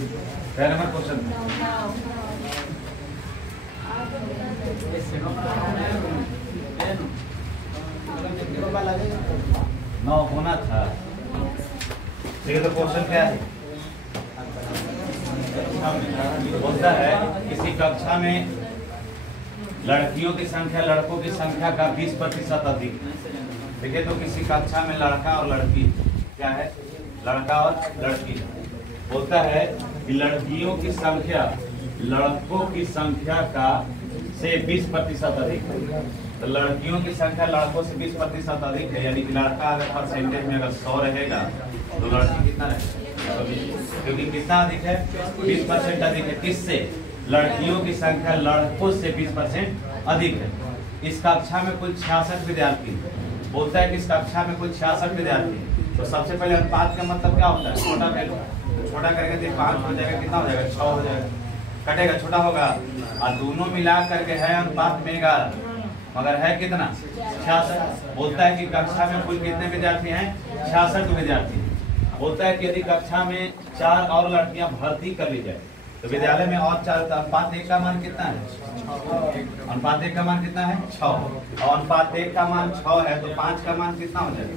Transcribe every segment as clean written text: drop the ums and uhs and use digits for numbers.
क्या number question? नौ होना था। ठीक है, तो क्वेश्चन क्या है? बोलता है किसी कक्षा में लड़कियों की संख्या लड़कों की संख्या का 20% अधिक। देखिए, तो किसी कक्षा में लड़का और लड़की, क्या है? लड़का और लड़की। बोलता है कि लड़कियों की संख्या लड़कों की संख्या का से 20% अधिक है। तो लड़कियों की संख्या लड़कों से 20% अधिक है, यानी कि लड़का अगर परसेंटेज में अगर 100 रहेगा तो लड़की कितना रहेगा? क्योंकि कितना अधिक है? 20% अधिक है। किससे? लड़कियों की संख्या लड़कों से 20% अधिक है। इस कक्षा में कुल 66 विद्यार्थी। बोलता है कि इस कक्षा में कुल 66 विद्यार्थी। तो सबसे पहले अनुपात का मतलब क्या होता है? छोटा वैल्यू, छोटा करेंगे तो 5 हो जाएगा, कितना हो जाएगा? 6 हो जाएगा, कटेगा, छोटा होगा। और दोनों मिला करके है अनुपात में 11, मगर है कितना? 66। बोलता है कि कक्षा में कुल कितने विद्यार्थी हैं? 66 विद्यार्थी। बोलता है कि यदि कक्षा में 4 और लड़कियां भर्ती कर ली जाए तो विद्यालय में और 4, अनुपात 1 का मान कितना है? अनुपात 1 का मान कितना है? 6। और अनुपात 1 का मान 6 है तो 5 का मान कितना हो जाएगा?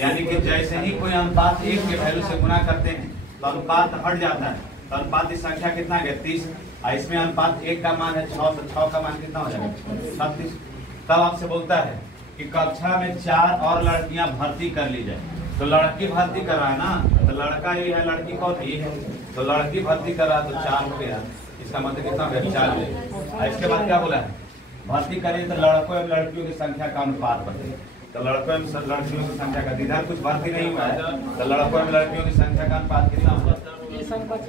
यानी कि जैसे ही कोई अनुपात 1 के वैल्यू से गुना करते हैं तो अनुपात हट जाता है। तो अनुपात की संख्या कितना है? 30। इसमें अनुपात 1 का मान है 6, तो 6 का मान कितना हो जाएगा? 36। तब आपसे बोलता है कि कक्षा में 4 और लड़कियां भर्ती कर ली जाए। तो लड़की भर्ती करा है ना, तो लड़का ही है, लड़की कौन है? तो लड़की भर्ती करा तो 4 हो गया। इसका मतलब कितना हो गया? 4। इसके बाद क्या बोला है? भर्ती करें तो लड़कों एवं लड़कियों की संख्या का अनुपात बढ़े। तो लड़कों एवं लड़कियों की संख्या का, इधर कुछ भर्ती नहीं हुआ है, तो लड़कों एवं लड़कियों की संख्या का अनुपात कितना होगा? 30 अनुपात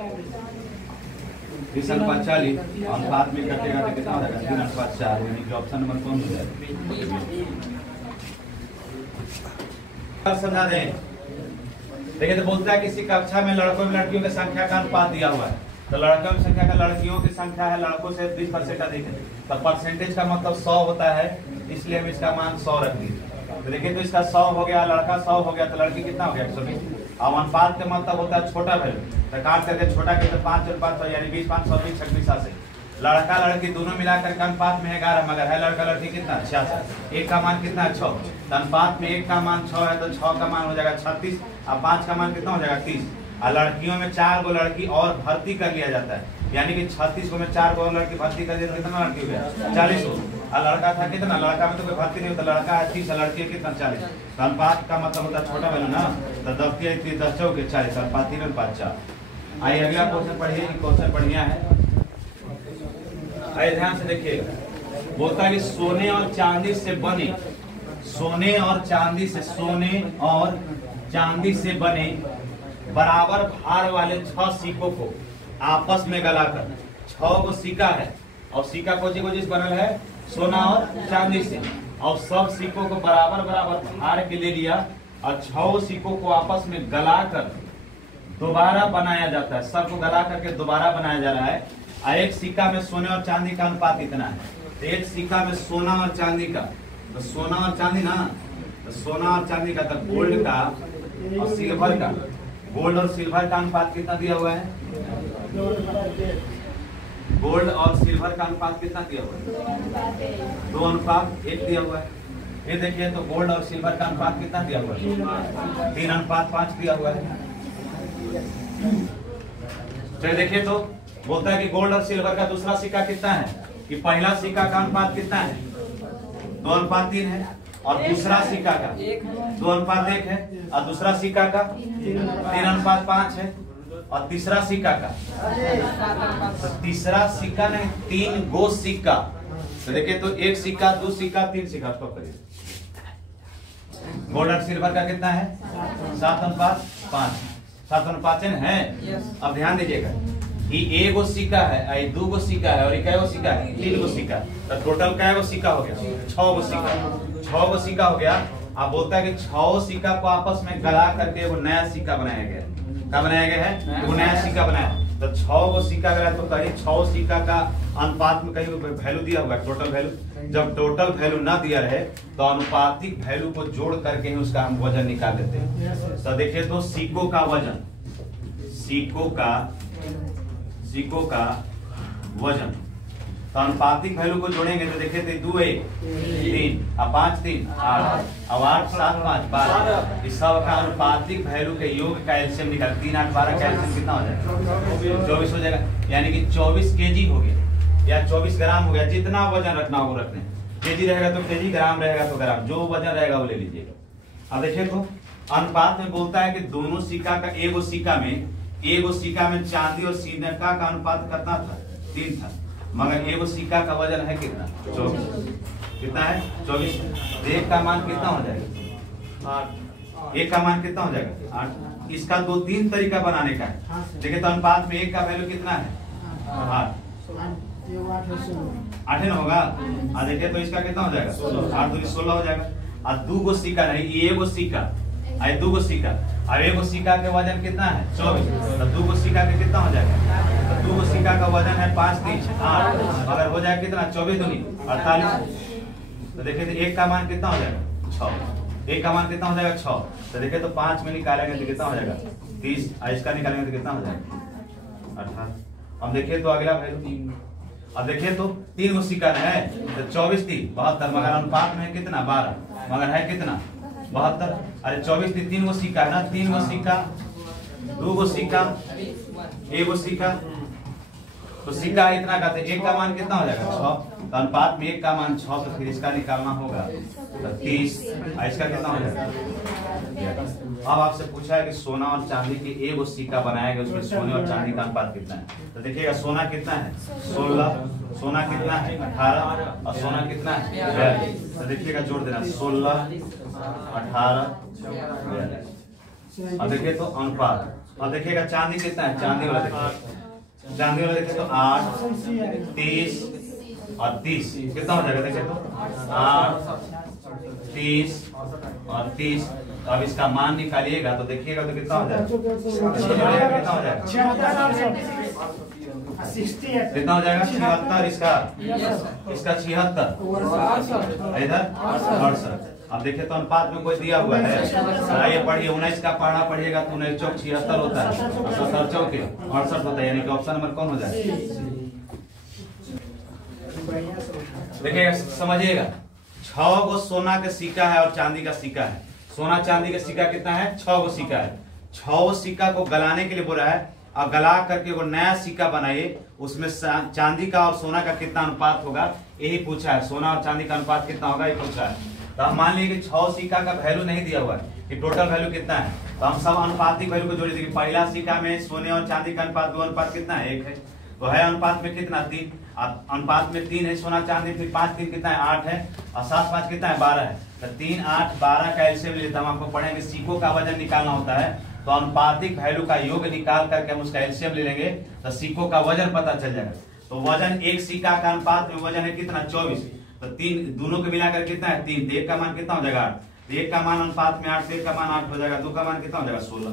40। अनुपात में कटेगा तो कितना हो जाएगा? 3 अनुपात 4, यानी कि ऑप्शन नंबर कौन हो जाएगा? समझा दें। देखिए, तो बोलता है किसी कक्षा में लड़कों एवं लड़कियों की संख्या का अनुपात दिया हुआ है। तो लड़कों की संख्या का लड़कियों की संख्या है लड़कों से 20% अधिक है। तो परसेंटेज का मतलब 100 होता है, इसलिए हम इसका मान 100 रख दिए। तो देखिए, तो इसका 100 हो गया, लड़का 100 हो गया, तो लड़की कितना हो गया? 120। अब अनुपात का मतलब होता है छोटा वैल्यू, तो काट करके छोटा के तो 5 और 5 यानी 20, 5, 26, 26 से। लड़का लड़की दोनों मिलाकर के अनुपात में है 11, मगर है लड़का लड़की कितना? 66। 1 का मान कितना है? 6। तो अनुपात में 1 का मान 6 है तो 6 का मान हो जाएगा 36। और 5 का मान कितना हो जाएगा? 30। और लड़कियों में 4 गो लड़की और भर्ती कर लिया जाता है, यानी कि 36 को में 4 गो लड़की भर्ती कर दिया तो कितना लड़की हो गया? 40 हो। और लड़का था कितना? लड़का में तो कोई भर्ती नहीं होता, लड़का है 30 और लड़की है कितना? 40। तो अनुपात का मतलब होता है छोटा वैल्यू ना, तो 10 के 10 चौके 40, अनुपात 3 अनुपात 4। आइए अगला क्वेश्चन पढ़िए। क्वेश्चन बढ़िया है, आइए ध्यान से देखिएगा। बोलता है कि सोने और चांदी से बने, सोने और चांदी से बने बराबर भार वाले 6 सिक्कों को आपस में गलाकर, 6 गो सिक्का है और सिक्का को जिस बनल है सोना और चांदी से, और सब सिक्कों को बराबर बराबर भार के ले लिया और 6 सिक्कों को आपस में गलाकर दोबारा बनाया जाता है। सबको गला करके दोबारा बनाया जा रहा है। एक सिक्का में सोने और चांदी का अनुपात इतना है। तो एक सिक्का में सोना और चांदी का, तो सोना और चांदी ना, तो सोना और चांदी का, तो गोल्ड का और सिल्वर का, गोल्ड और सिल्वर का अनुपात कितना दिया हुआ है? गोल्ड और सिल्वर का अनुपात कितना दिया हुआ है? 2 अनुपात 1 दिया हुआ है। ये देखिए, तो गोल्ड और सिल्वर का अनुपात कितना दिया हुआ है? 3 अनुपात 5 दिया हुआ है। तो देखिए, तो बोलता है कि गोल्ड और सिल्वर का दूसरा सिक्का कितना है? कि पहला सिक्का का अनुपात कितना है? 2 अनुपात 3 है। और दूसरा सिक्का का 2 अनुपात 1 है। और दूसरा सिक्का का 3 अनुपात 5 है। और तीसरा सिक्का का, तो तीसरा सिक्का नहीं, 3 गो सिक्का। तो देखिए, तो 1 सिक्का, 2 सिक्का, 3 सिक्का। स्टॉप करिए। गोल्ड और सिल्वर का कितना है? 7 अनुपात 5, 7 अनुपात है। अब ध्यान दीजिएगा कि 1 गो सिक्का है, 2 गो सिक्का है, और एक गो सिक्का है, 3 गो सिक्का। तो टोटल क्या गो सिक्का हो गया? 6 गो सिक्का। 6 गो सिक्का हो गया। अब बोलता है कि 6 सिक्का को आपस में गला करके वो नया सिक्का बनाया गया। क्या बनाया गया है? वो नया सिक्का बनाया। तो 6 गो सिक्का अगर है तो कहीं 6 सिक्का का अनुपात में कहीं वैल्यू दिया हुआ है, टोटल वैल्यू। जब टोटल वैल्यू ना दिया रहे तो अनुपातिक वैल्यू को जोड़ करके ही उसका हम वजन निकाल लेते हैं। तो देखिए, तो सिक्कों का वजन, सिक्कों का वजन। तो अनुपातिक वैल्यू को जोड़ेंगे तो देखिए 2 1 3 और 5 3 8 और 8 7 5 12। इस सब का अनुपातिक वैल्यू के योग का एलसीएम निकाल 3 8 12 का एलसीएम कितना हो जाएगा? 24 हो जाएगा। यानी कि 24 केजी हो गया या 24 ग्राम हो गया। जितना वजन रखना हो रखने, केजी रहेगा तो केजी, ग्राम रहेगा तो ग्राम, जो वजन रहेगा वो ले लीजिएगा। अब देखिए तो अनुपात में बोलता है कि दोनों सिक्का का एगो सिक्का में चांदी और सिक्का का अनुपात कितना था? 3 था। मगर एगो सिक्का का वजन है कितना? 24। कितना है? 24। एक का मान कितना हो जाएगा? 8। एक का मान कितना हो जाएगा? 8। इसका 2-3 तरीका बनाने का है। देखिए तो अनुपात में एक का वैल्यू कितना है? 8 8 न होगा। देखिए तो इसका कितना हो जाएगा? 8 दूनी 16 हो जाएगा। और 2 गो सिक्का नहीं, ये एगो सिक्का, 2 गो सिक्का। अब एगो सिक्का के वजन कितना है? 24। तो 2 गो सिक्का का कितना हो जाएगा? तो 2 गो सिक्का का वजन है 5 3 8। अगर हो जाए कितना? 24 दूनी 48। तो देखिए तो एक का मान कितना हो जाएगा? 6। एक का मान कितना हो जाएगा? 6। तो देखिए तो 5 में निकालेंगे तो कितना हो जाएगा? 30। इसका निकालेंगे तो कितना हो जाएगा? 18। अब देखिए तो अगला वैल्यू, अब देखिए तो 3 गो सिक्का है तो 24 3 72। मगर अनुपात में कितना? 12। मगर है कितना? 72। अरे 24 3 गो सिक्का है ना, 3 गो सिक्का, 2 गो सिक्का, एगो सिक्का। तो सिक्का इतना का, एक का मान कितना हो जाएगा? 6। तो अनुपात में एक का मान 6। तो फिर इसका निकालना होगा तो 30। इसका कितना हो जाएगा? अब आपसे पूछा है कि सोना और चांदी के एगो सिक्का बनाया गया, उसमें सोने और चांदी का अनुपात कितना है? तो देखिएगा सोना कितना है? 16। सोना कितना है? 18। और सोना कितना है? 42। तो देखिएगा जोड़ देना 16 18 42। अब देखिए तो अनुपात। अब देखिएगा चांदी कितना है? चांदी वाला देखिए तो 8 30 और 30 कितना हो जाएगा? देखिए तो 8 30 और 30। तो अब इसका मान निकालिएगा तो देखिएगा तो कितना हो जाएगा? कितना हो जाएगा? कितना हो जाएगा? 76। इसका 76, इधर 68। अब देखिए तो अनुपात में कोई दिया हुआ है, ये पढ़िए 19 का पढ़ा पढ़िएगा तो 19 चौक 76 होता है, 77 चौक 68 होता है। यानी कि ऑप्शन नंबर कौन हो जाएगा? देखिएगा समझिएगा, 6 गो सोना का सिक्का है और चांदी का सिक्का है। सोना चांदी का सिक्का कितना है? 6 गो सिक्का है। 6 गो सिक्का को गलाने के लिए बोला है, और गला करके वो नया सिक्का बनाइए, उसमें चांदी का और सोना का कितना अनुपात होगा यही पूछा है। सोना और चांदी का अनुपात कितना होगा ये पूछा है। तो हम मान लीजिए कि 6 सिक्का का वैल्यू नहीं दिया हुआ है कि टोटल वैल्यू कितना है, तो हम सब अनुपातिक वैल्यू को जोड़ देंगे। पहला सिक्का में सोने और चांदी का अनुपात 2 अनुपात कितना है? 1 है। तो है अनुपात में कितना? 3। अनुपात में 3 है सोना चांदी, फिर 5 3 कितना है? 8 है, और 7 5 कितना है? 12 है। तो 3 8 12 का एलसीएम लेते हम आपको पढ़ेंगे। सिक्कों का वजन निकालना होता है तो अनुपातिक वैल्यू का योग निकाल करके हम उसका एलसीएम ले लेंगे तो सिक्कों का वजन पता चल जाएगा। तो वजन एक सिक्का का अनुपात में वजन है कितना? 24। तो 3 दोनों को मिलाकर कितना है? 3। तो 1 का मान कितना हो जाएगा? 8। तो 1 का मान अनुपात में 8, 1 का मान 8 हो जाएगा। 2 का मान कितना हो जाएगा? 16।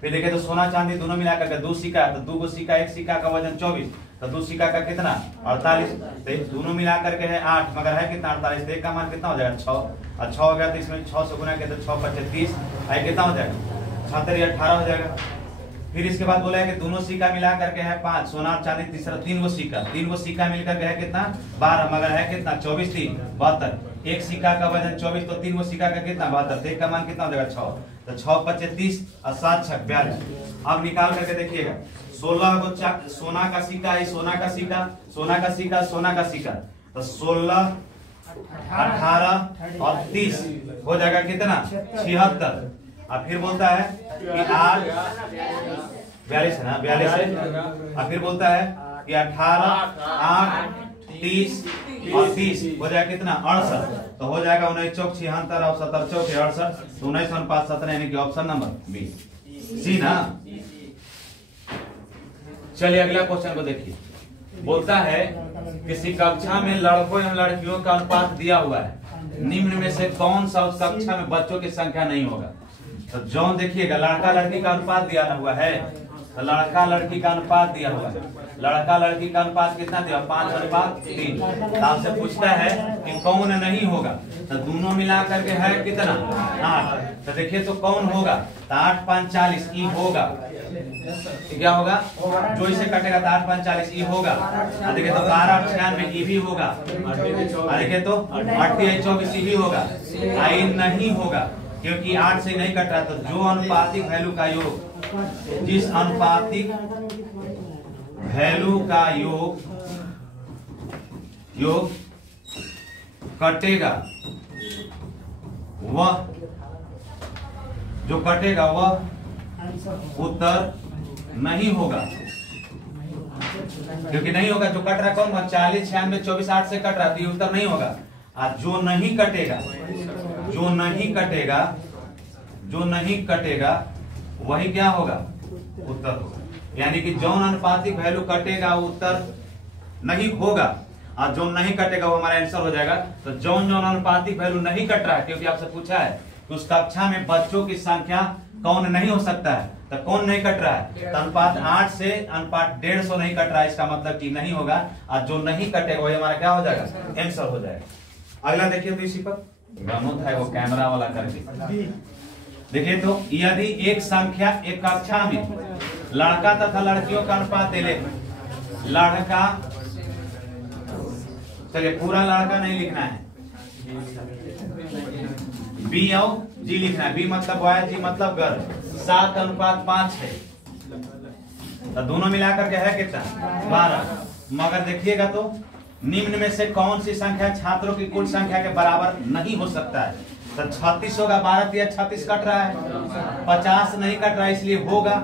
फिर देखिए तो सोना चांदी दोनों मिलाकर के 2 सिक्का है, तो 2 गो सिक्का, एक सिक्का का वजन 24, तो 2 सिक्का का कितना? 48। तो दोनों मिलाकर के है 8, मगर है कितना? 48। तो 1 का मान कितना हो जाएगा? 6। और 6 हो गया तो इसमें 6 से गुना किया तो 6 5 30, कितना हो जाएगा? 76 या 18 हो जाएगा। फिर इसके बाद बोला है कि दोनों सिक्का मिला करके है 5, सोना और चांदी तीसरा 3 गो सिक्का मिलकर के है कितना? 12, मगर है कितना? 24 3 72। एक सिक्का का वजन 24, तो 3 गो सिक्का का कितना? 72। तो 1 का मान कितना हो जाएगा? 6। तो 6 5 30 और 7 6 42। अब निकाल करके देखिएगा 16 गो सोना का सिक्का है, सोना का सिक्का, तो 16 18 और 30 हो जाएगा कितना? 76। अब फिर बोलता है कि 8 42 है ना, 42 है। अब फिर बोलता है कि 18 8 30 और 30 हो जाएगा कितना? 68। तो हो जाएगा 19 चौक 76 और 17 चौक 68। तो 19 अनुपात 17 यानी कि ऑप्शन नंबर बी, सी ना। चलिए अगला क्वेश्चन को देखिए। बोलता है किसी कक्षा में लड़कों एवं लड़कियों का अनुपात दिया हुआ है, निम्न में से कौन सा उस कक्षा में बच्चों की संख्या नहीं होगा? तो जो देखिएगा लड़का लड़की का अनुपात दिया हुआ है, तो लड़का लड़की का अनुपात दिया हुआ है। लड़का लड़की का अनुपात कितना दिया? 5:3। तो आपसे पूछता है कि कौन नहीं होगा, तो दोनों मिला करके है कितना? 8। तो देखिए तो कौन होगा? तो 8 5 40 ई होगा। ये क्या होगा? जो इसे कटेगा तो 8 5 40 ये होगा। देखिए तो 12 8 96 ये भी होगा। देखिए तो 8 3 24 ये भी होगा। आई नहीं होगा क्योंकि 8 से नहीं कट रहा। तो जो अनुपातिक वैल्यू का योग, जिस अनुपातिक वैल्यू का योग कटेगा वह, जो कटेगा वह उत्तर नहीं होगा। क्योंकि नहीं होगा, जो कट रहा कौन? 40 96 24 8 से कट रहा है तो ये उत्तर नहीं होगा। और जो नहीं कटेगा, जो नहीं कटेगा वही क्या होगा? उत्तर होगा। यानी कि जौन अनुपातिक वैल्यू कटेगा वो उत्तर नहीं होगा, और जो नहीं कटेगा वो हमारा आंसर हो जाएगा। तो जौन अनुपातिक वैल्यू नहीं कट रहा है, क्योंकि आपसे पूछा है कि उस कक्षा में बच्चों की संख्या कौन नहीं हो सकता है, तो कौन नहीं कट रहा है? तो अनुपात 8 से अनुपात 150 नहीं कट रहा है, इसका मतलब कि नहीं होगा। और जो नहीं कटेगा वही हमारा क्या हो जाएगा? आंसर हो जाएगा। अगला देखिए तो इसी पर गनोत है वो कैमरा वाला करके देखिए तो, यदि एक संख्या एक कक्षा में लड़का तथा लड़कियों का अनुपात दे ले, लड़का, चलिए पूरा लड़का नहीं लिखना है, बी और जी लिखना है। बी मतलब बॉय, जी मतलब गर्ल। 7 अनुपात 5 है, तो दोनों मिलाकर के है कितना? 12। मगर देखिएगा तो निम्न में से कौन सी संख्या छात्रों की कुल संख्या के बराबर नहीं हो सकता है? तो 36 होगा। 12 या 36 कट रहा है, 50 नहीं कट रहा है, इसलिए होगा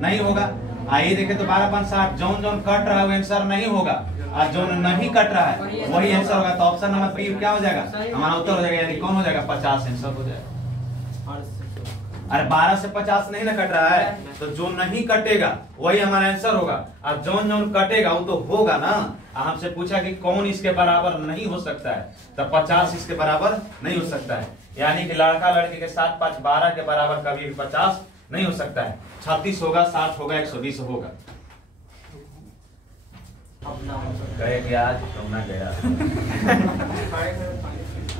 नहीं होगा। आइए देखें तो 12 5 60, जौन कट रहा है वो आंसर नहीं होगा, और जो नहीं कट रहा है वही आंसर होगा। तो ऑप्शन नंबर बी क्या हो जाएगा? हमारा उत्तर हो जाएगा। यानी कौन हो जाएगा? 50 आंसर हो जाएगा। अरे 12 से 50 नहीं ना कट रहा है, तो जो नहीं कटेगा वही हमारा आंसर होगा, और जौन कटेगा वो तो होगा ना। हमसे पूछा कि कौन इसके बराबर नहीं हो सकता है, तो 50 इसके बराबर नहीं हो सकता है। यानी कि लड़का लड़की के 7 5 12 के बराबर कभी भी 50 नहीं हो सकता है। 36 होगा, 60 होगा, 120 होगा। गए क्या आज तुमने गया?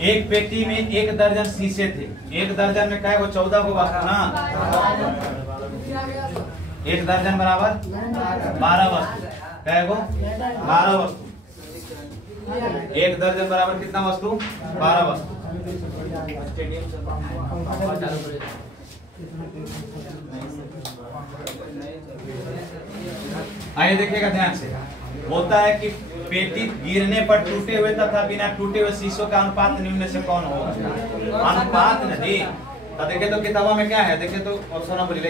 एक पेटी में 1 दर्जन शीशे थे। 1 दर्जन में क्या है? वो 14 को वस्तु ना। 1 दर्जन बराबर 12 वस्तु। क्या है वो? 12 वस्तु। 1 दर्जन बराबर कितना वस्तु? 12 वस्तु। आइए देखिएगा ध्यान से। होता है कि पेटी गिरने पर टूटे हुए तथा बिना टूटे हुए शीशों का अनुपात निम्न से कौन होगा? अनुपात नहीं, तो देखे तो किताबों में क्या है? देखे तो ऑप्शन नंबर ले,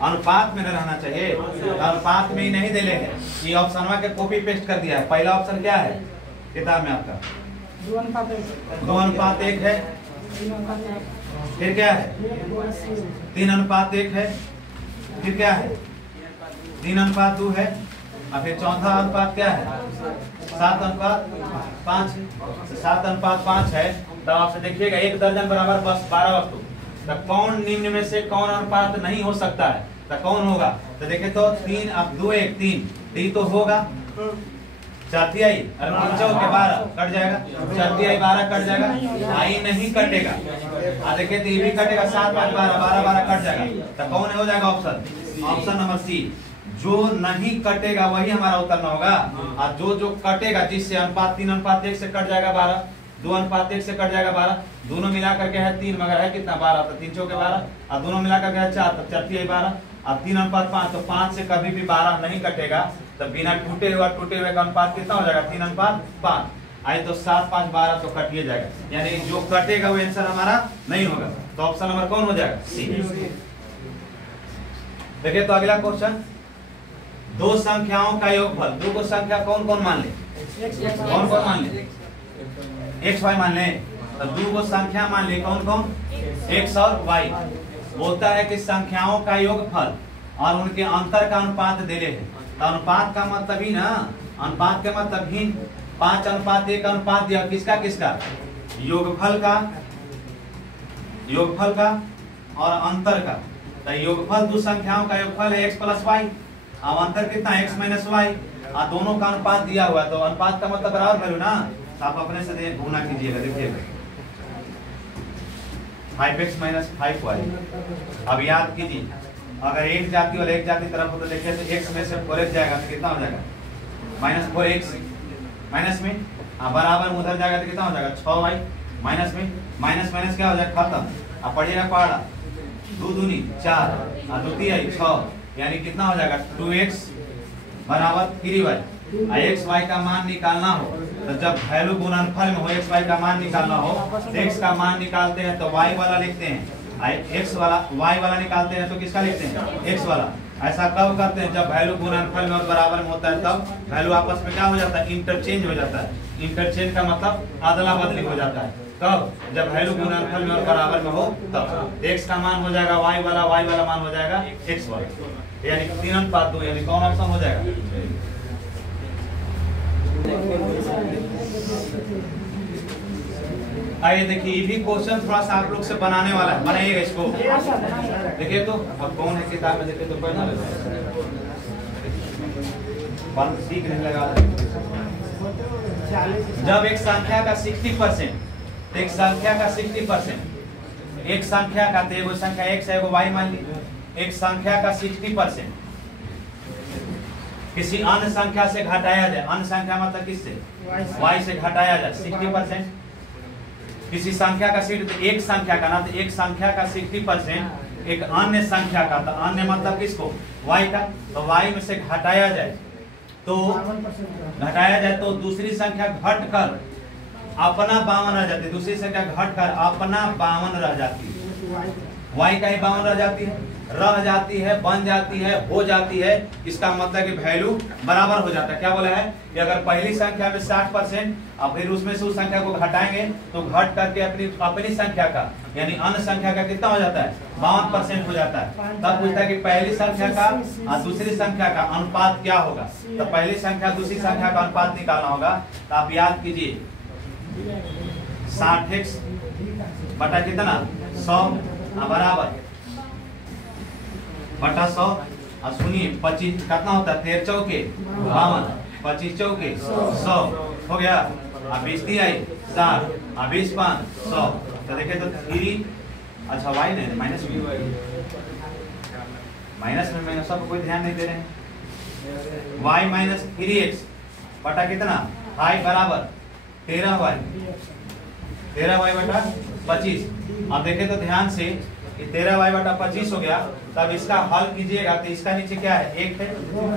अनुपात में रहना चाहिए, अनुपात में ही नहीं दे ले है। ये ऑप्शन के कॉपी पेस्ट कर दिया है। पहला ऑप्शन क्या है किताब में आपका? 2 अनुपात 1 है। फिर क्या है? 3 अनुपात 1 है। फिर क्या है? 3 अनुपात 2 है। और फिर चौथा अनुपात क्या है? 7 अनुपात 5। 7 अनुपात 5 है। तो आपसे देखिएगा 1 दर्जन बराबर बस 12 वस्तु। तो कौन निम्न में से कौन अनुपात नहीं हो सकता है? तो कौन होगा? तो देखे तो 3 अब 2 1 3 3 तो होगा। 4 तिहाई और 5 के 12 कट जाएगा। 4 तिहाई 12 कट जाएगा। आई नहीं कटेगा। देखिए तो ये भी कटेगा। 7 5 12 12 12 कट जाएगा। तो कौन हो जाएगा ऑप्शन? Option number C. जो नहीं कटेगा वही हमारा उत्तर न होगा, और जो कटेगा जिससे अनुपात 3 अनुपात 1 से कट जाएगा 12, 2 अनुपात 1 से कट जाएगा 12, दोनों मिलाकर के है 3 मगर है कितना? 12। तो 3 चौके 12, और दोनों मिलाकर के है 4, तो 4 तिहाई 12, और 3 अनुपात 5। तो 5 से कभी भी 12 नहीं कटेगा। तो बिना टूटे हुए का अनुपात कितना हो जाएगा? 3 अनुपात 5। आए तो 7 5 12 तो कटिए जाएगा। यानी जो कटेगा वो आंसर हमारा नहीं होगा। तो ऑप्शन नंबर कौन हो जाएगा? सी। देखिए तो अगला क्वेश्चन, 2 संख्याओं का योगफल। 2 को संख्या कौन कौन मान ले? कौन कौन मान ले? x y मान ले। तो 2 को संख्या मान ले कौन कौन? x और y। बोलता है कि संख्याओं का योगफल और उनके अंतर का अनुपात दे ले है। तो अनुपात का मतलब ही ना, अनुपात का मतलब ही 5 अनुपात 1 अनुपात दिया। किसका किसका? योगफल का और अंतर का। तो योगफल 2 संख्याओं का योगफल है x प्लस y, अब अंतर कितना? x minus y. और दोनों का अनुपात दिया हुआ है। तो अनुपात का मतलब बराबर वैल्यू ना। तो आप अपने से गुना कीजिएगा। देखिएगा 5x माइनस 5y। अब याद कीजिए अगर एक जाति और एक जाति तरफ हो तो देखिए तो x में से 4x जाएगा तो कितना हो जाएगा -4x माइनस में बराबर में उधर जाएगा तो कितना हो जाएगा 6y माइनस में माइनस माइनस क्या हो जाएगा खत्म। अब पढ़िएगा पहाड़ा 2 दूनी 4 और 2 तिहाई 6 यानी कितना हो जाएगा 2x बराबर 3y। x y का मान निकालना हो तो जब वैल्यू गुणनफल में हो x y का मान निकालना हो तो x का मान निकालते हैं तो y वाला लिखते हैं, x वाला y वाला निकालते हैं तो किसका लिखते हैं x वाला। ऐसा कब करते हैं जब वैल्यू गुणनफल में और बराबर में होता है तब वैल्यू आपस में क्या हो जाता है इंटरचेंज हो जाता है। इंटरचेंज का मतलब अदला बदली हो जाता है कब जब वैल्यू गुणनफल में और बराबर में हो तब x का मान हो जाएगा y वाला मान हो जाएगा x वाला, यानी 3:2 यानी कौन ऑप्शन हो जाएगा। आइए देखिए ये भी क्वेश्चन थोड़ा सा आप लोग से बनाने वाला है, बनाइएगा इसको। देखिए तो अब कौन है किताब में, देखिए तो पढ़ना बंद सीख नहीं लगा। जब एक संख्या का 60% एक संख्या का 60% एक संख्या का एगो संख्या x है एगो y मान लीजिए, एक संख्या का 60% किसी अन्य संख्या से घटाया जाए, अन्य संख्या मतलब किससे y से घटाया जाए 60%। किसी संख्या का एक संख्या का ना तो एक संख्या का 60% एक अन्य संख्या का, तो अन्य मतलब किसको y का, तो y में से घटाया जाए तो दूसरी संख्या घटकर अपना 52 रह जाती है, दूसरी संख्या घटकर अपना 52 रह जाती है, y का ही 52 रह जाती है, बन जाती है, हो जाती है। इसका मतलब कि वैल्यू बराबर हो जाता है। क्या बोला है कि अगर पहली संख्या में 60% और फिर उसमें से उस संख्या को घटाएंगे तो घट करके अपनी संख्या का यानी अन्य संख्या का कितना हो जाता है 52% हो जाता है। तब पूछता है कि पहली संख्या का और दूसरी संख्या का अनुपात क्या होगा, तो पहली संख्या दूसरी संख्या का अनुपात निकालना होगा। तो आप याद कीजिए 60x बटा कितना 100 बराबर बटा 100 और सुनिए 25 कितना होता है 13 चौके 52 25 चौके 100 हो गया। अब 20 तिहाई 60 और 20 5 100 तो देखिए तो 3 अच्छा y नहीं माइनस में सब कोई ध्यान नहीं दे रहे हैं। y माइनस 3x बटा कितना 5 बराबर 13y बटा 25। अब देखें तो ध्यान से 13y बटा 25 हो गया। तब इसका हल कीजिएगा तो इसका नीचे क्या है 1 है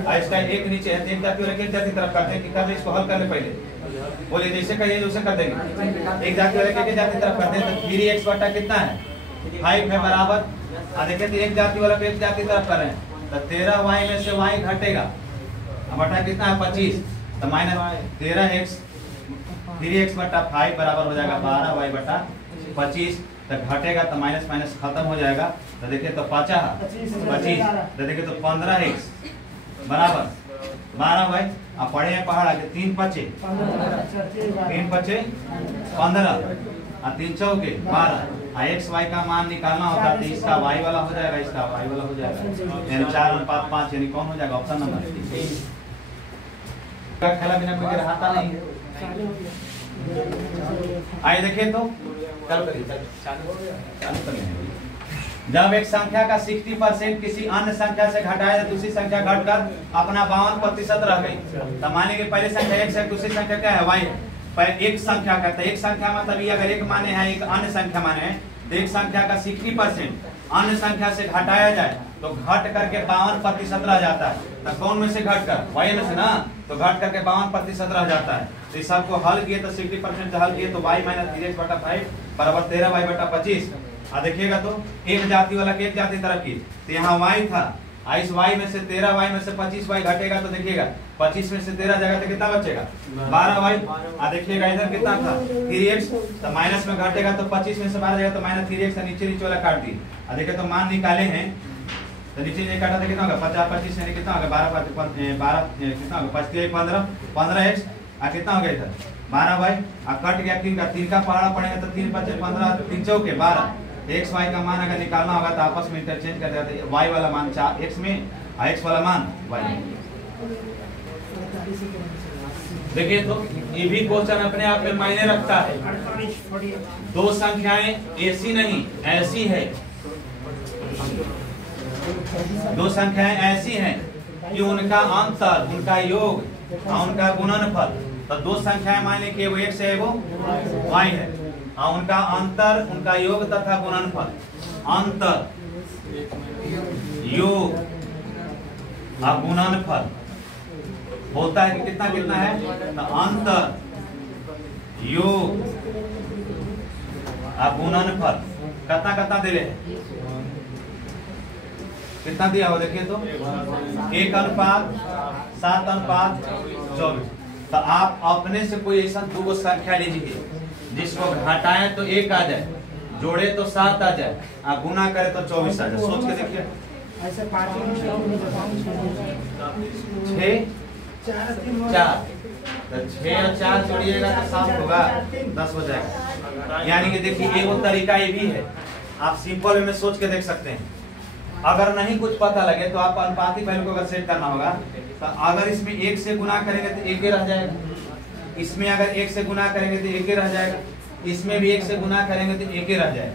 और इसका 1 नीचे है, एक जाति और एक जाति तरफ करते हैं कि कर इसको हल कर ले पहले बोले जैसे कहिए वैसे कर देंगे। एक जाति और एक जाति तरफ करते हैं तो 3x बटा कितना है 5 है बराबर। देखें तो एक जाति वाला एक जाति तरफ कर रहे हैं तो 13y में से y घटेगा बटा कितना है 25 तो माइनस 13x 3x बटा 5 बराबर हो जाएगा 12y बटा 25। तो घटेगा तो माइनस माइनस खत्म हो जाएगा। तो देखिए तो 25 तो देखिए तो 15x बराबर 12y। अब पढ़े हैं पहाड़ा के 3 पचे 15 और 3 चौके 12 x y का मान निकालना होता है तो इसका y वाला हो जाएगा, इसका y वाला हो जाएगा यानी 4:5 यानी कौन हो जाएगा ऑप्शन नंबर। खेला बिना कोई रहता नहीं है। आइए देखिए तो जब एक संख्या का 60% किसी अन्य संख्या से घटाया जाए दूसरी संख्या घटकर अपना 52% रह गई, तो माने कि पहली संख्या x है दूसरी संख्या क्या है y है। पर एक संख्या का तो एक संख्या मतलब ये अगर एक माने है एक अन्य संख्या माने है तो एक संख्या का 60% अन्य संख्या से घटाया जाए तो घट करके 52% रह जाता है। तो कौन में से घट कर y में से ना, तो घट करके 52% रह जाता है। तो इस सबको हल किए तो 60% से हल किए तो y माइनस 3x बटा 5 बराबर 13y बटा 25। देखिएगा तो एक जाति वाला एक जाति तरफ की तो यहाँ y था, इस y में से 13y में से 25y घटेगा तो देखिएगा 25 में से 13 जगह तो कितना बचेगा 12y। देखिएगा इधर कितना था 3x तो माइनस में घटेगा तो 25 में से 12 जगह तो माइनस 3x नीचे वाला काट दी। देखिए तो मान निकाले हैं तो नीचे ये काटा तो कितना होगा 50 25 यानी कितना होगा 12 कितना होगा 15x कितना हो गया इधर 12y कट गया 3 का पहाड़ा पड़ेगा तो 3 5 15 3 चौके 12 x y का मान अगर निकालना होगा तो आपस में इंटरचेंज कर देते हैं। y वाला मान x में और x वाला मान y में। देखिए तो ये भी क्वेश्चन अपने आप में मायने रखता है। दो संख्याएं ऐसी नहीं ऐसी है दो संख्याएं ऐसी हैं कि उनका अंतर, उनका योग और उनका गुणनफल, तो दो संख्याएं मान लीजिए वो x है वो y है, और उनका अंतर, उनका योग तथा गुणनफल, अंतर योग और गुणनफल बोलता है कि कितना कितना है, तो अंतर योग और गुणनफल कितना कितना दे रहे हैं, कितना दिया हो देखिए तो 1:7:24। तो आप अपने से कोई ऐसा दो संख्या लीजिए जिसको घटाएं तो 1 आ जाए, जोड़े तो 7 आ जाए, आप गुना करें तो 24 आ जाए। सोच के देखिए, 6 4 तो 6 और 4 जोड़िएगा तो 7 होगा, 10 हो जाएगा। यानी कि देखिए एक तरीका ये भी है, आप सिंपल वे में सोच के देख सकते हैं। अगर नहीं कुछ पता लगे तो आप अनुपाती पहलू को अगर सेट करना होगा, तो अगर इसमें 1 से गुना करेंगे तो 1 ही रह जाएगा, इसमें अगर 1 से गुना करेंगे तो 1 ही रह जाएगा, इसमें भी 1 से गुना करेंगे तो 1 ही रह जाएगा।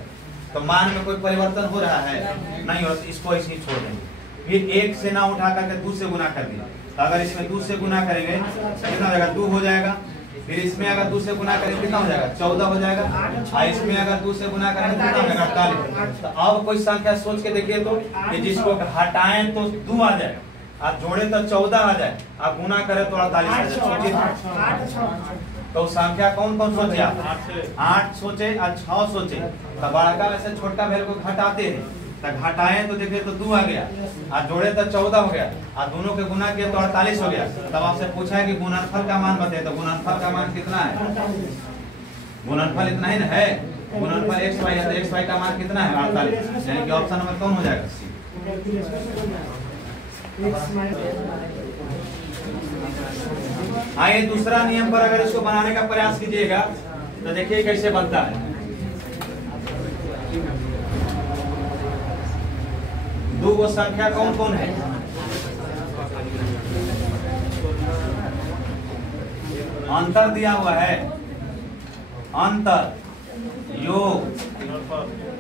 तो मान में कोई परिवर्तन हो रहा है नहीं हो, इसको ऐसे ही छोड़ देंगे। फिर 1 से ना उठा करके 2 से गुना कर दिया, तो अगर इसमें 2 से गुना करेंगे कितना हो जाएगा, 2 हो जाएगा। फिर इसमें अगर 2 से गुना करेंगे कितना हो जाएगा, 14 हो जाएगा। और इसमें अगर 2 से गुना करेंगे कितना हो जाएगा, 48। तो अब कोई संख्या सोच के देखिए तो कि जिसको हटाएं तो 2 आ जाए, आप जोड़े तो 14 आ जाए, आप गुना करें तो 48 आ जाए। तो संख्या कौन कौन सोचे आप, 8 सोचे और 6 सोचे। तो बड़का में से छोटका वैल्यू को घटाते हैं, तो घटाएं तो देखिए तो 2 आ गया, और जोड़े तो 14 हो गया, और दोनों के गुना किया तो 48 हो गया। तब आपसे पूछा है कि गुणनफल का मान बताइए, तो गुणनफल का मान कितना है, गुणनफल इतना ही ना है, गुणनफल xy है तो xy का मान कितना है, 48। यानी कि ऑप्शन नंबर कौन हो जाएगा, सी। आइए दूसरा नियम पर अगर इसको बनाने का प्रयास कीजिएगा तो देखिए कैसे बनता है। दो वो संख्या कौन कौन है, अंतर दिया हुआ है, अंतर योग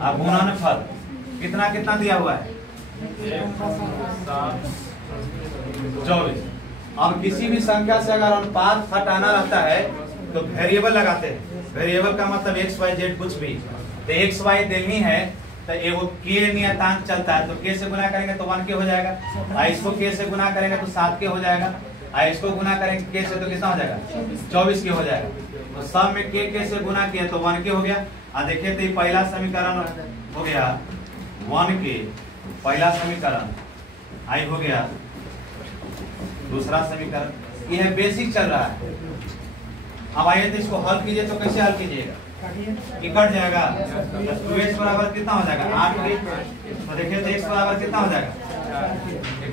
और गुणनफल कितना कितना दिया हुआ है, 24। अब किसी भी संख्या से अगर अनुपात हटाना रहता है तो वेरिएबल लगाते हैं। वेरिएबल का मतलब x y z कुछ भी, तो x y देनी है तो एगो के नियतांक चलता है, तो के से गुना करेंगे तो 1 के हो जाएगा, और इसको के से गुना करेंगे तो 7 के हो जाएगा, और इसको गुना करेंगे के से तो कितना हो जाएगा, 24 के हो जाएगा। तो सब में के से गुना किया तो 1 के हो गया। और देखिए तो ये पहला समीकरण हो गया 1 के, पहला समीकरण आई हो गया, दूसरा समीकरण ये है बेसिक चल रहा है। अब आइए तो इसको हल कीजिए, तो कैसे हल कीजिएगा, कट जाएगा, 2x बराबर कितना हो जाएगा, 8 के। तो देखिए तो x बराबर कितना हो जाएगा,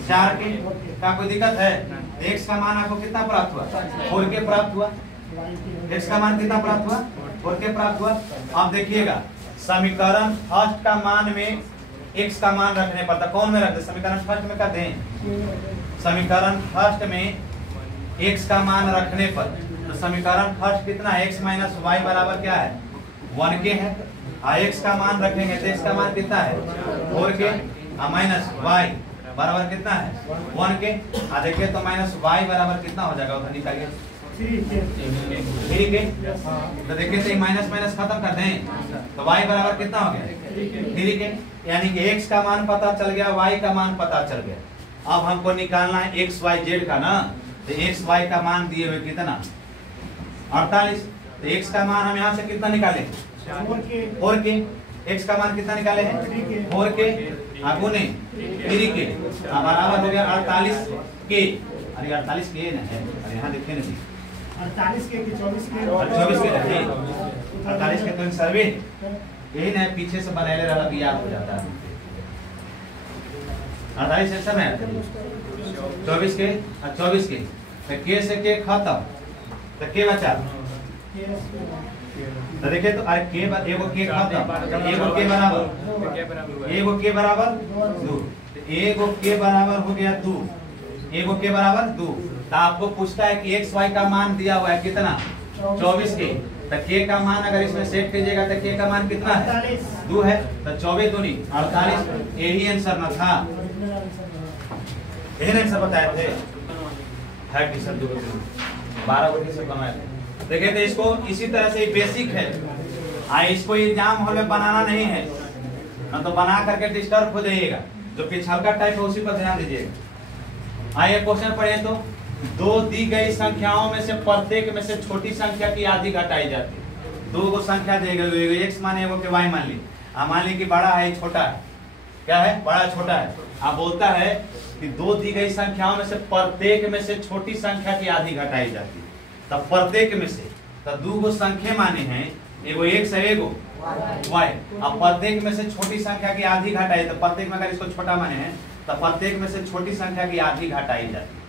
4 के। क्या कोई दिक्कत है, x का मान आपको कितना प्राप्त हुआ, 4 के प्राप्त हुआ। x का मान कितना प्राप्त हुआ, 4 के प्राप्त हुआ। अब देखिएगा समीकरण फर्स्ट का मान में x का मान रखने पर, तो कौन में रख दे, समीकरण फर्स्ट में कर दें, समीकरण फर्स्ट में x का मान रखने पर, तो समीकरण फर्स्ट कितना है, x माइनस वाई बराबर क्या है, 1 के है। और x का मान रखेंगे तो x का मान कितना है, 4 के, और माइनस वाई बराबर कितना है, 1 के। और देखिए तो माइनस वाई बराबर कितना हो जाएगा, उधर निकालिए 3 के। तो देखिए तो माइनस माइनस खत्म कर दें, तो y बराबर कितना हो गया, 3 के। यानी कि x का मान पता चल गया, y का मान पता चल गया। अब हमको निकालना है x y z का ना, तो x y का मान दिए हुए कितना, 48। तो x का मान हम यहाँ से कितना निकाले, 4 के। x का मान कितना निकाले हैं, 4 के, गुने 3 के, बराबर हो गया 48 के। अरे 48 के ना है, अरे यहाँ देखिए ना, 48 के 24 के 24 के नहीं, 48 के तो सर्वे यही ना पीछे से बनाए रहा कि याद हो जाता है। 48 ऐसा में 24 के और 24 के, तो के से के खत्म, तो के बचा, तो देखिए तो अरे के एगो के खत्म, एगो के बराबर, एगो के बराबर 2, एगो के बराबर हो गया 2, एगो के बराबर 2। तो आपको पूछता है कि x y का मान दिया हुआ है कितना, 24 के। तो k का मान अगर इसमें सेट कीजिएगा तो k का मान कितना है, 2 है। तो 24 दूनी 48, यही आंसर ना था। यही नहीं सर बताए थे है कि सर 12 बजे से बनाए थे। देखिए तो इसको इसी तरह से बेसिक है, इसको एग्जाम हॉल में बनाना नहीं है, ना तो बना करके डिस्टर्ब हो जाइएगा। जो पिछल का टाइप है उसी पर ध्यान दीजिएगा। आइए क्वेश्चन पढ़िए तो, दो दी गई संख्याओं में से प्रत्येक में से छोटी संख्या की आधी घटाई जाती है। दो को संख्या दी गई, एक्स मान एगो के वाई मान ली, मान ली कि बड़ा है छोटा है, क्या है बड़ा छोटा है। आप बोलता है कि दो दी गई संख्याओं में से प्रत्येक में से छोटी संख्या की आधी घटाई जाती है। तब प्रत्येक में से, तब दो गो संख्या माने हैं, एगो एक्स है एगो वाई। अब प्रत्येक में से छोटी संख्या की आधी घटाई, तो प्रत्येक में अगर इसको छोटा माने हैं तो प्रत्येक में से छोटी संख्या की आधी घटाई जाती है।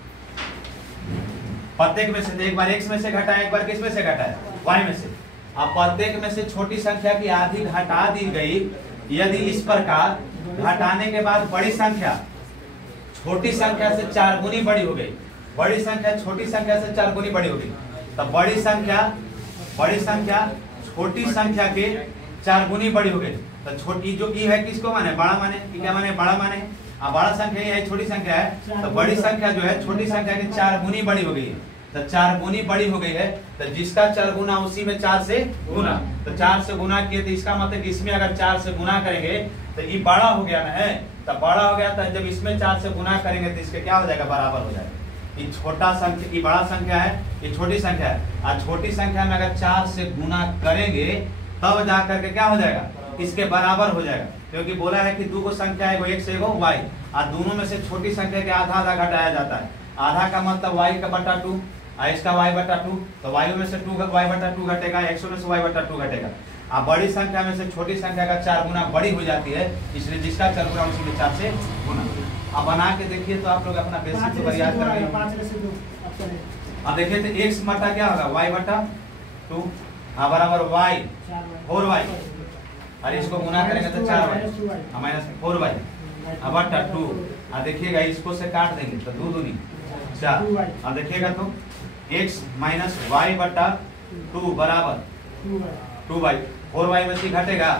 प्रत्येक में से एक बार एक्स में से घटाए, एक बार किस में से घटाए, वाई में से। अब प्रत्येक में से छोटी संख्या की आधी घटा दी गई, यदि इस प्रकार घटाने के बाद बड़ी संख्या छोटी संख्या से 4 गुनी बड़ी हो गई, बड़ी संख्या छोटी संख्या से 4 गुनी बड़ी हो गई, तब बड़ी संख्या छोटी संख्या के 4 गुनी बड़ी हो गई। तो छोटी जो ई है किसको माने, बड़ा माने, क्या माने, बड़ा माने। अब बड़ा संख्या ये है, छोटी संख्या है, तो बड़ी संख्या जो है छोटी संख्या के 4 गुनी बड़ी हो गई है। तो 4 गुनी बड़ी हो गई है, तो जिसका 4 गुना उसी में 4 से गुना, तो 4 से गुना किए तो इसका मतलब इसमें अगर 4 से गुना करेंगे तो ये बड़ा हो गया ना है, तो बड़ा हो गया, तो जब इसमें 4 से गुना करेंगे तो इसके क्या हो जाएगा, बराबर हो जाएगा। ये छोटा संख्या, ये बड़ा संख्या है, ये छोटी संख्या है, और छोटी संख्या में अगर 4 से गुना करेंगे तब जा करके क्या हो जाएगा, इसके बराबर हो जाएगा। क्योंकि बोला है कि दो गो संख्या है, एक्स एगो वाई, और दोनों में से छोटी संख्या के आधा आधा घटाया जाता है। आधा का मतलब वाई का बटा 2 और इसका वाई बटा 2, तो वाई में से 2 वाई बटा 2 घटेगा, एक्स में से वाई बटा 2 घटेगा। अब बड़ी संख्या में से छोटी संख्या का 4 गुना बड़ी हो जाती है, इसलिए जिसका 4 गुना उसी में 4 से गुना। अब बना के देखिए तो आप लोग अपना बेसिक तो याद कर रहे हैं। अब देखिए तो एक्स बटा क्या होगा, वाई बटा 2 बराबर वाई 4y, और इसको गुना करेंगे तो 4y माइनस 4y बटा 2। अब देखिएगा इसको से काट देंगे तो 2 दूनी 4। अब देखिएगा तो x माइनस वाई बटा 2 बराबर 2y, 4y में से घटेगा।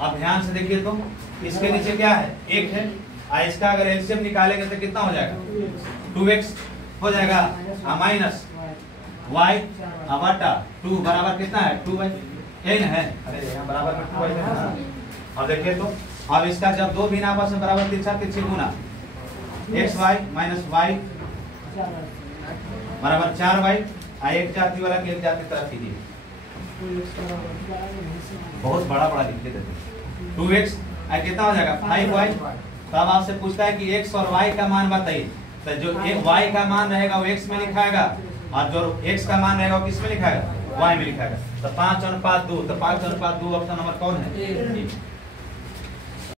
अब ध्यान से देखिए तो इसके नीचे क्या है, 1 है, और इसका अगर एलसीएम निकालेंगे तो कितना हो जाएगा, 2x हो जाएगा, माइनस y बटा 2 बराबर कितना है, 2y, यही ना है, अरे यहाँ बराबर में 2y है ना। अब देखिए तो अब इसका जब दो भिन्न आपस में बराबर 3 गुना, xy माइनस y बराबर 4y, एक जाति वाला की एक जाति तरफ कीजिए, बहुत बड़ा बड़ा लिख देते 2x कितना हो जाएगा 5y। तो अब आपसे पूछता है कि x और y का मान बताइए, तो जो y का मान रहेगा वो x में लिखाएगा, और जो x का मान रहेगा वो किस में लिखाएगा, y में लिखाएगा। तो 5:2, तो 5:2 ऑप्शन नंबर कौन है,